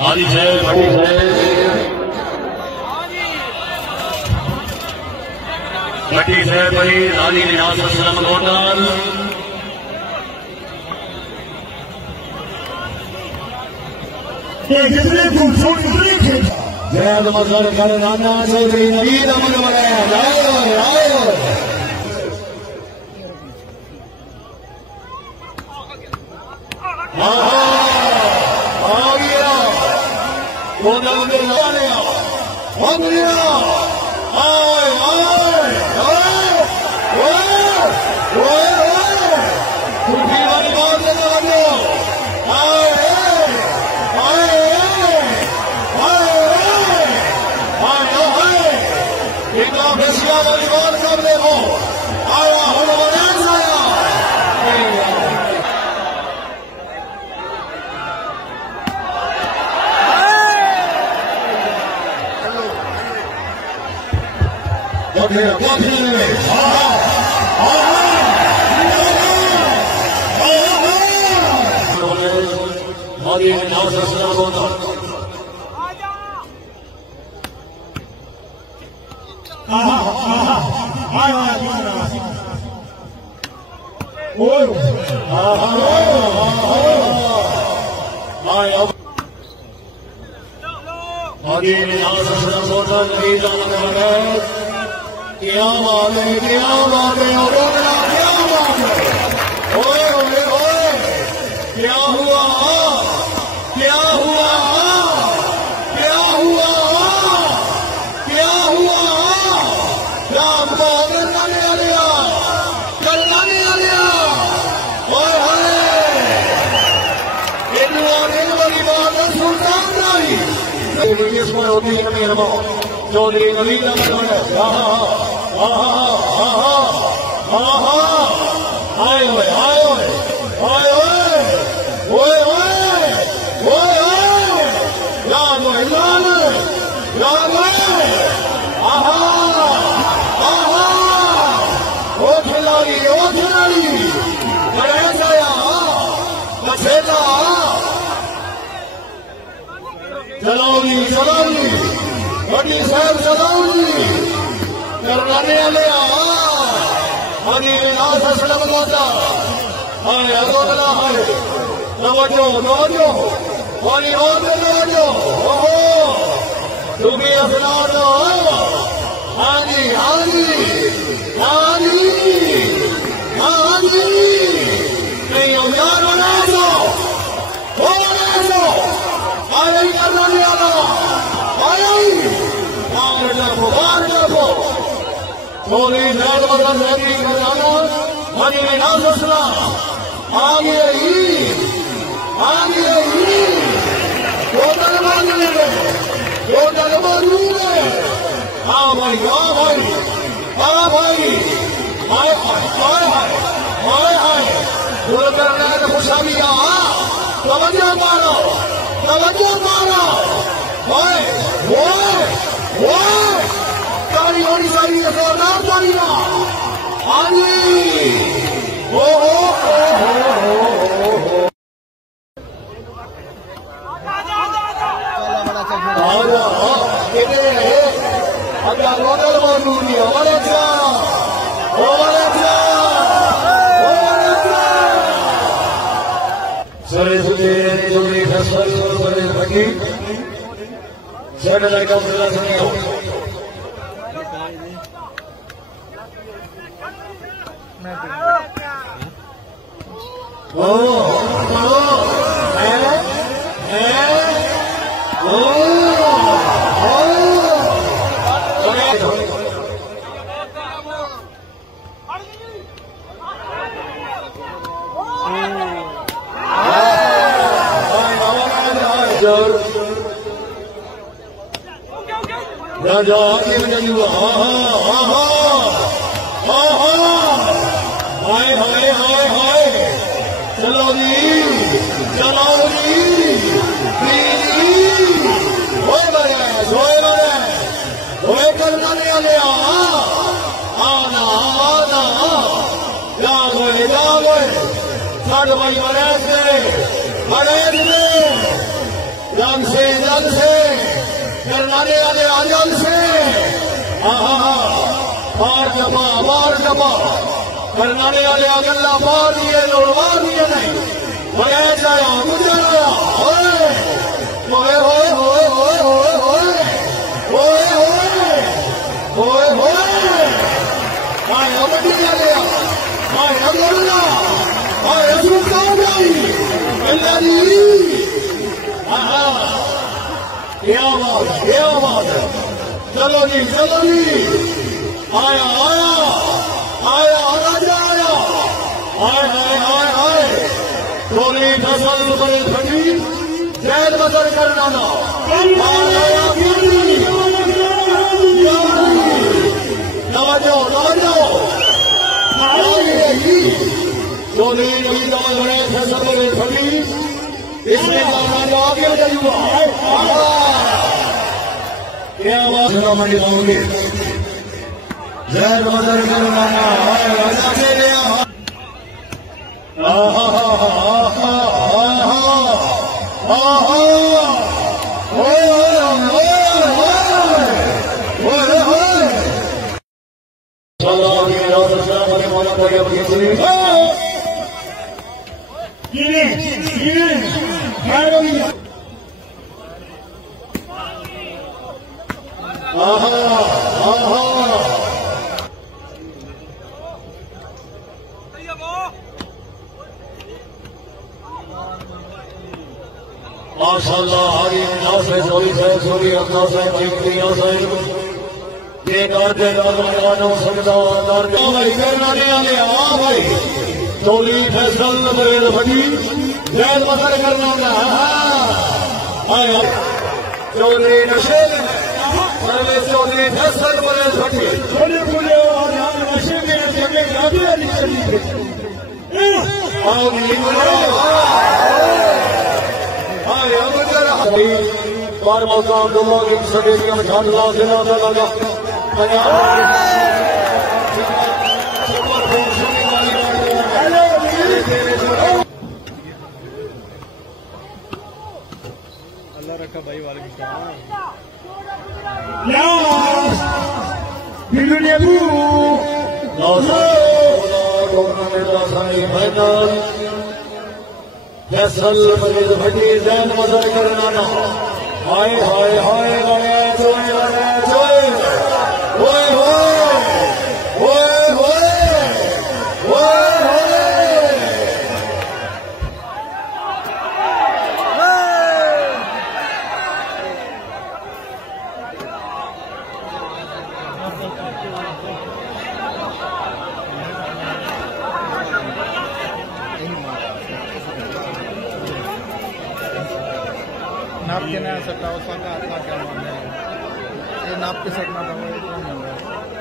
आदि है बड़ी है बड़ी है बड़ी आदि नियाज सलाम गोंडल ये कितने खूबसूरत कितने खेला जय नमस्कार कर नाना चौधरी नवीन अमन बनाया जाओ आ गया गोंडल में लगा लिया भाग लिया आए आए आए ओए कुर्सी वाली बात लगा दो आए आए आए इतना बेसिया वाली बात कर ले हो आया हम बयान आया क्या बात है क्या बात है क्या बात है ओए ओए ओए क्या हुआ क्या हुआ क्या हुआ क्या हुआ क्या करना नहीं आ लिया चलना नहीं आ लिया ओए हाय एक बड़ी बात है सुल्तान नहीं इसमें होती है नहीं रहा चौधरी नवीन आए हुए आए हुए आए हुए ओए ओए ओए याद है याद है आहा आहा ओ खिलाड़ी गणेश आया कछेला चलाओगी चलाओगी बड़ी साहब चलाऊंगी करने वाले हरी विनाश असलम लाता हाय अगोदला हाय नवजो नवजो हरी और नवजो ओहो तुम्हें असलाम हाजी हाजी हाजी हाजी नहीं हो यार बना दो आया ही करने वाला आया ही चौधरी जैद बदल नदी खजाना हरी विनाश असलाम आगे टोटल मांगने हाँ भाई हाय बोल करना है तो खुशा भी तवज्जो मारो तारी होनी चाहिए जोरदार तालियां आजी हो अगर रोडल मौजूद सरे सुधे जोड़ी फसल बड़े बगी सड़े का प्रदर्शन हो राजा आगे में हुआ हाय हाय हाय हाय चलो ओए करना नहीं आने आना जाओ साढ़े भाई बड़े रंग से करनाने वाले आजम से बार दफा करनाने वाले अगला बार दिए लोड़वा दिए नहीं बड़े जाया गुजरा होए होए होए होए होए होए होए होए होए हाय अबड़ी गया हाय अगला हाय असुका गई अल्लाह क्या बात है चलो जी आया राजा आया टोली फसल बड़े खड़ी जैल बदल करना ना जाओ टोली बड़े फसल बड़े खड़ी इसमें आगे जाऊंगा क्या बात मंडी लाऊंगे जैल बदल करना राजा के लिए माशाअल्लाह हरी नासे सोरी अपना साहब चिंतिया साहब ये करते दानो समझा करते भाई करनाने वाले भाई टोली फैसल बरेल फटी जैल बसर करना आया टोली नशे टोली फैसल बरेल फटी नशे में बार मौका अब्दुल्ला की स्टेडियम ठाडला जिला लगा अल्लाह रखा भाई वाले फैसल मरीज भटी जैन मदर करना ना हाय हाय हाय जोए जोए होए होए होए नाप के नया सकता उसका क्या मानना है ये नाप के सकना था